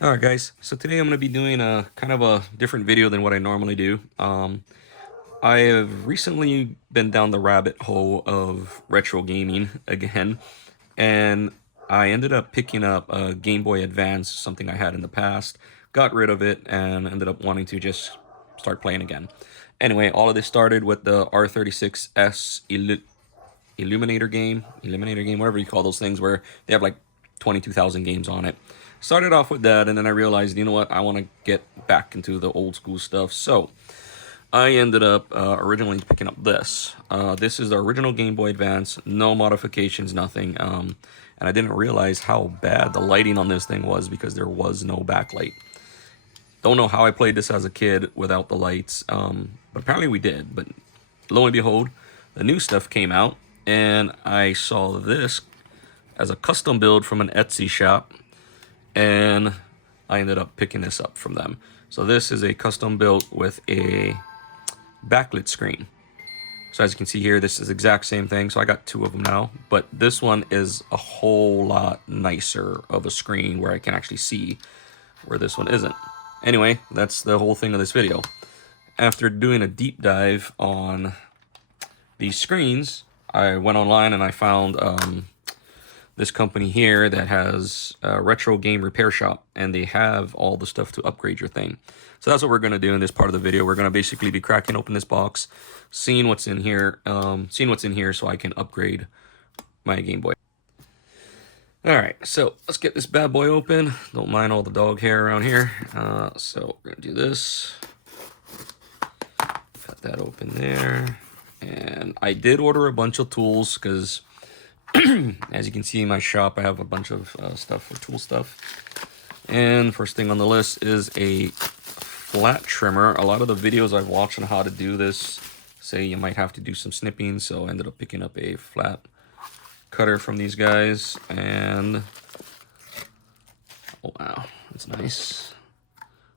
Alright guys, so today I'm going to be doing a kind of a different video than what I normally do. I have recently been down the rabbit hole of retro gaming again, and I ended up picking up a Game Boy Advance, something I had in the past, got rid of it, and ended up wanting to just start playing again. Anyway, all of this started with the R36S Eliminator game, whatever you call those things, where they have like 22,000 games on it. Started off with that, and then I realized, you know what, I want to get back into the old school stuff. So I ended up originally picking up this. This is the original Game Boy Advance, no modifications, nothing. And I didn't realize how bad the lighting on this thing was because there was no backlight. Don't know how I played this as a kid without the lights, but apparently we did. But lo and behold, the new stuff came out, and I saw this as a custom build from an Etsy shop, and I ended up picking this up from them. So this is a custom built with a backlit screen. So as you can see here, this is the exact same thing. So I got two of them now, but this one is a whole lot nicer of a screen where I can actually see, where this one isn't. Anyway, that's the whole thing of this video. After doing a deep dive on these screens, I went online and I found this company here that has a retro game repair shop, and they have all the stuff to upgrade your thing. So that's what we're going to do in this part of the video. We're going to basically be cracking open this box, seeing what's in here so I can upgrade my Game Boy. Alright, so let's get this bad boy open. Don't mind all the dog hair around here. So we're going to do this. Cut that open there. And I did order a bunch of tools because, as you can see in my shop, I have a bunch of stuff for tool stuff. And first thing on the list is a flat trimmer. A lot of the videos I've watched on how to do this say you might have to do some snipping, so I ended up picking up a flat cutter from these guys. And oh wow, that's nice.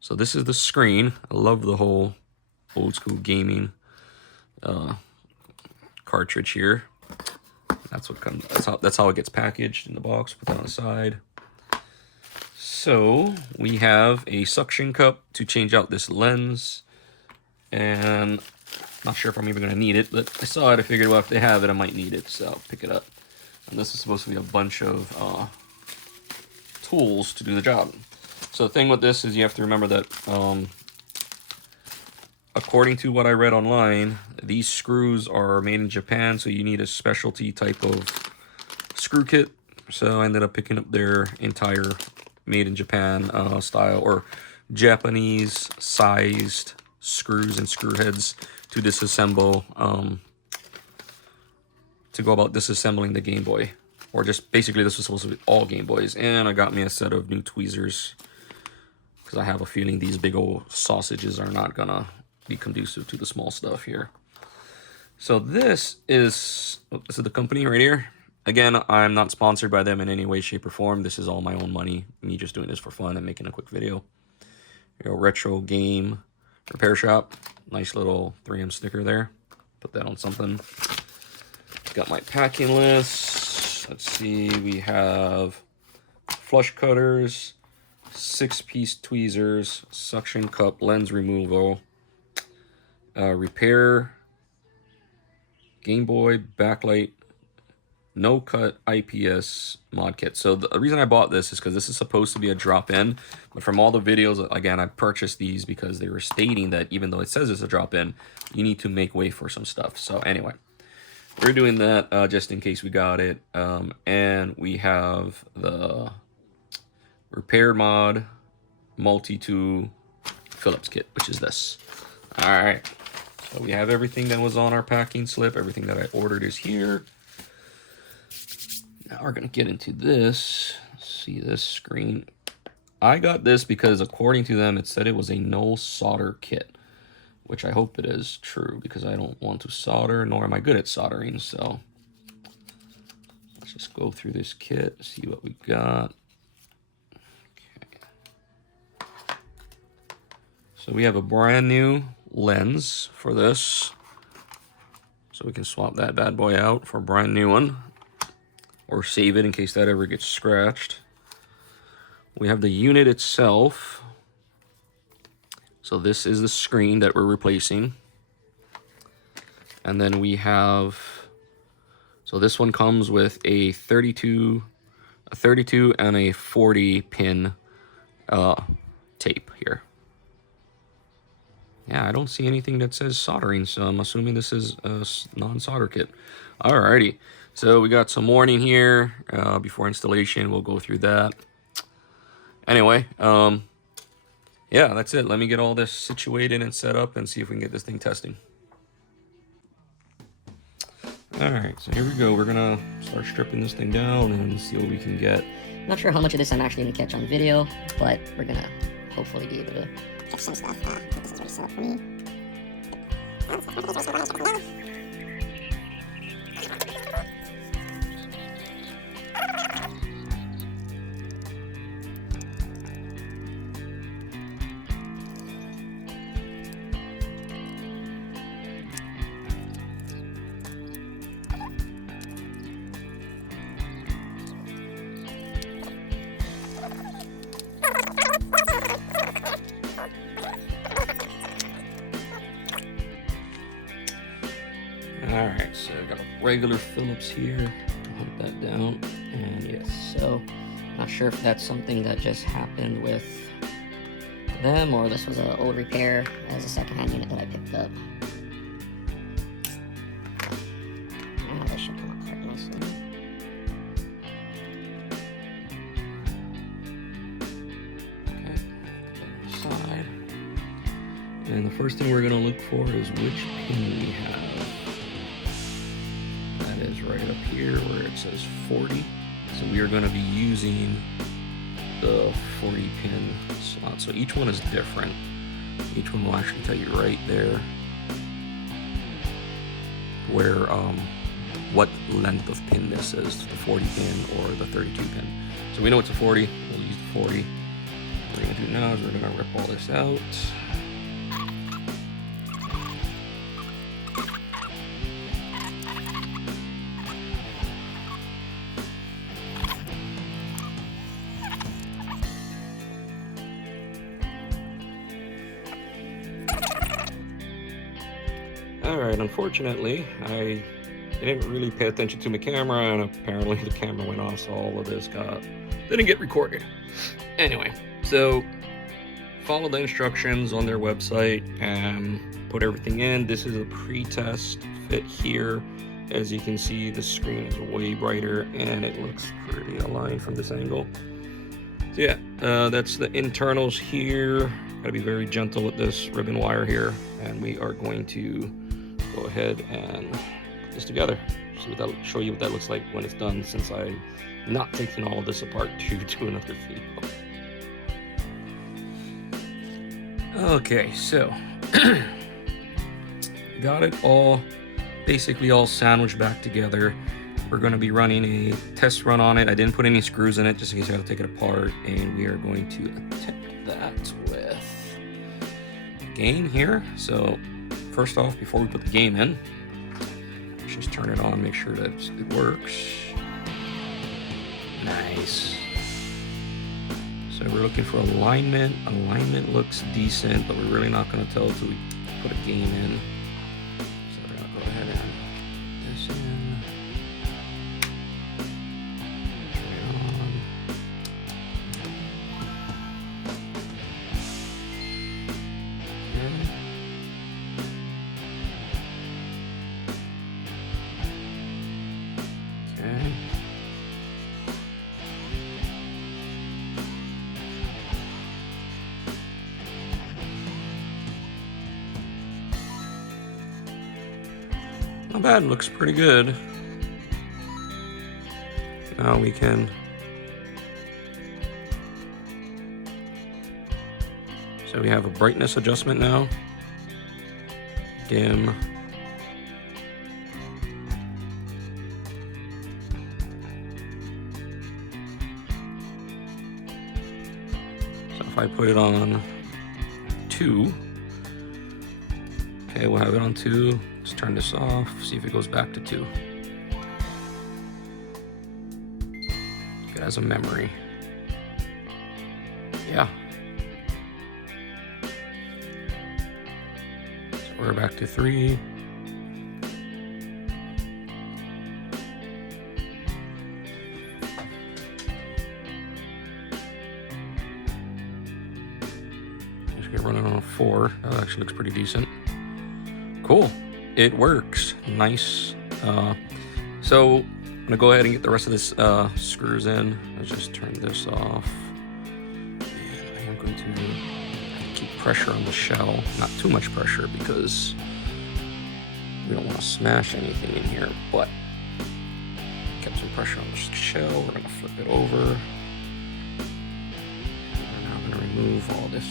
So this is the screen. I love the whole old school gaming cartridge here. That's what comes. That's how it gets packaged in the box. Put that on the side. So we have a suction cup to change out this lens, and not sure if I'm even gonna need it, but I saw it. I figured, well, if they have it, I might need it, so I'll pick it up. And this is supposed to be a bunch of tools to do the job. So the thing with this is you have to remember that, according to what I read online, these screws are made in Japan, so you need a specialty type of screw kit. So I ended up picking up their entire made in Japan style, or Japanese sized screws and screw heads to disassemble, to go about disassembling the Game Boy. Or just basically this was supposed to be all Game Boys. And I got me a set of new tweezers because I have a feeling these big old sausages are not gonna be conducive to the small stuff here. So this is the company right here. Again, I'm not sponsored by them in any way, shape, or form. This is all my own money. Me just doing this for fun and making a quick video. Here, retro game repair shop. Nice little 3M sticker there. Put that on something. Got my packing list. Let's see, we have flush cutters, 6-piece tweezers, suction cup, lens removal, repair, Game Boy, backlight, no cut IPS mod kit. So the reason I bought this is because this is supposed to be a drop-in, but from all the videos, again, I purchased these because they were stating that even though it says it's a drop-in, you need to make way for some stuff. So anyway, we're doing that just in case we got it. And we have the repair mod multi-tool Phillips kit, which is this. All right, so we have everything that was on our packing slip. Everything that I ordered is here. Now we're gonna get into this. See this screen. I got this because according to them, it said it was a no solder kit, which I hope it is true because I don't want to solder, nor am I good at soldering. So let's just go through this kit, see what we got. Okay. So we have a brand new lens for this. So we can swap that bad boy out for a brand new one, or save it in case that ever gets scratched. We have the unit itself. So this is the screen that we're replacing. And then we have, so this one comes with a 32 and a 40 pin tape here. Yeah, I don't see anything that says soldering, so I'm assuming this is a non-solder kit. Alrighty, so we got some warning here before installation. We'll go through that. Anyway, yeah, that's it. Let me get all this situated and set up and see if we can get this thing testing. Alright, so here we go. We're gonna start stripping this thing down and see what we can get. Not sure how much of this I'm actually gonna catch on video, but we're gonna hopefully be able to catch some stuff. This is already set up for me. Alright, so I got a regular Phillips here. I'll hunt that down. And yes, So, not sure if that's something that just happened with them or this was an old repair as a secondhand unit that I picked up. This should come apart nicely. okay, side. And the first thing we're gonna look for is which pin we have. That is right up here where it says 40. So we are gonna be using the 40 pin slot. So each one is different. Each one will actually tell you right there where what length of pin this is, the 40 pin or the 32 pin. So we know it's a 40, we'll use the 40. What we're gonna do now is we're gonna rip all this out. Alright, unfortunately, I didn't really pay attention to my camera, and apparently the camera went off, so all of this didn't get recorded. Anyway, so follow the instructions on their website and put everything in. This is a pre-test fit here. As you can see, the screen is way brighter and it looks pretty aligned from this angle. So yeah, that's the internals here. Gotta be very gentle with this ribbon wire here, and we are going to go ahead and put this together. Show you what that looks like when it's done, since I'm not taking all of this apart to do another video. Okay, so got it all basically all sandwiched back together. We're going to be running a test run on it. I didn't put any screws in it just in case I have to take it apart, and we are going to attempt that with the game here. So first off, before we put the game in, let's just turn it on, make sure that it works. Nice. So we're looking for alignment. Alignment looks decent, but we're really not going to tell until we put a game in. So we're going to go ahead and put this in. Turn it on. Okay. Okay. Not bad, looks pretty good. Now we can so we have a brightness adjustment now. Dim. So if I put it on 2, okay, we'll have it on 2. Let's turn this off, see if it goes back to 2. It has a memory. we're back to 3. Just get running on a 4. That actually looks pretty decent. Cool. It works. Nice. So I'm gonna go ahead and get the rest of this screws in. Let's just turn this off. And I am going to keep pressure on the shell. Not too much pressure because we don't want to smash anything in here, but kept some pressure on the shell. We're gonna flip it over. And now I'm gonna remove all this.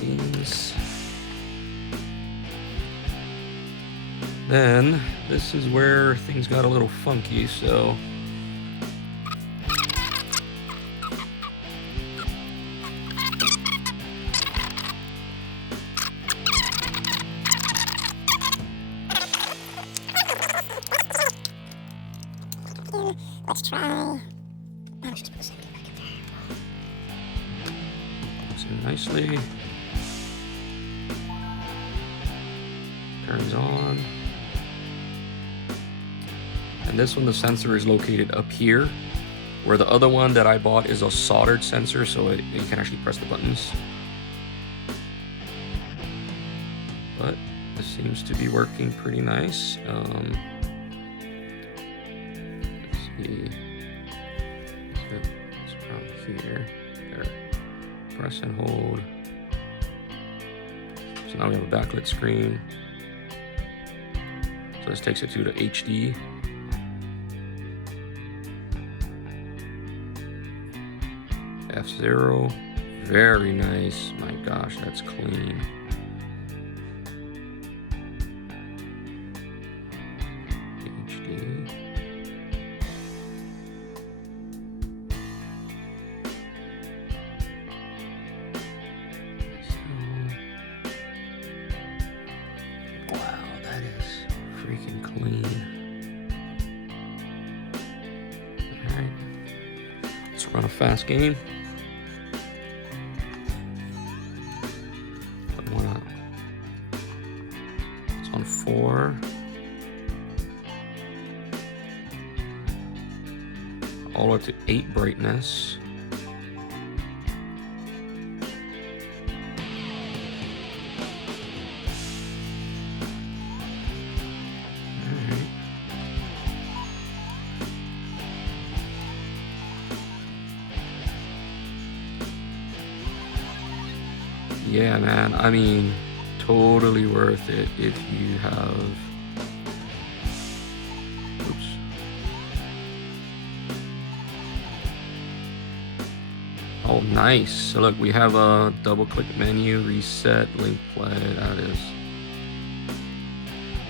These. Then this is where things got a little funky, so let's try. Looks in nicely. Turns on. And this one, the sensor is located up here, where the other one that I bought is a soldered sensor, so you can actually press the buttons. But this seems to be working pretty nice. Let's see. It's around here. There. Press and hold. So now we have a backlit screen. So this takes it to the HD. F0, very nice. My gosh, that's clean. HD. Wow, that is freaking clean. All right, let's run a fast game. It's on 4. All the way to 8 brightness. Yeah, man, I mean, totally worth it if you have... Oops. Oh, nice. So look, we have a double-click menu, reset, link play.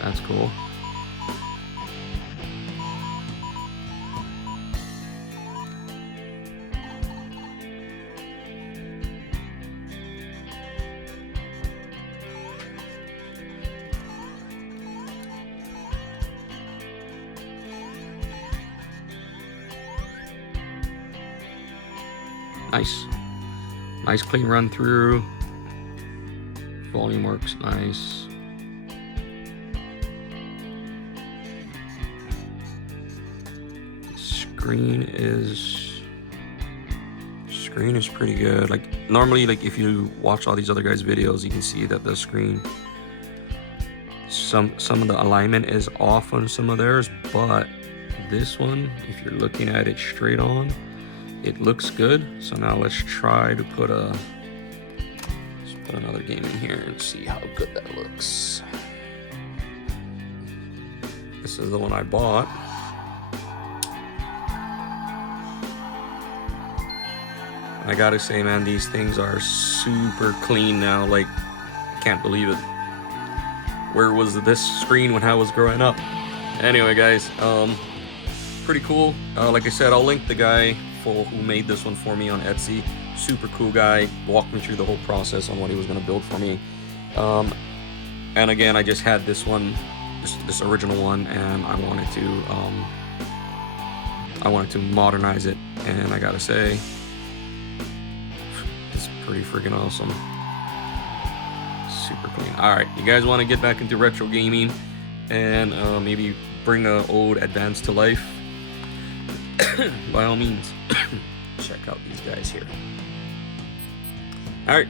That's cool. Nice clean run through. Volume works nice. Screen is pretty good. Like normally, like if you watch all these other guys' videos, you can see that the screen, some of the alignment is off on some of theirs, but this one, if you're looking at it straight on, it looks good. So now let's try to put another game in here and see how good that looks. This is the one I bought. I gotta say, man, these things are super clean now. Like, I can't believe it. Where was this screen when I was growing up? Anyway, guys, pretty cool. Like I said, I'll link the guy who made this one for me on Etsy. Super cool guy. Walked me through the whole process on what he was gonna build for me. And again, I just had this one, this original one, and I wanted to modernize it. And I gotta say, pretty freaking awesome. Super clean. Alright, you guys want to get back into retro gaming and maybe bring an old Advance to life? By all means, check out these guys here. Alright.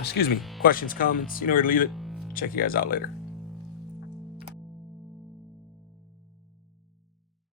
Excuse me. Questions, comments, you know where to leave it. Check you guys out later.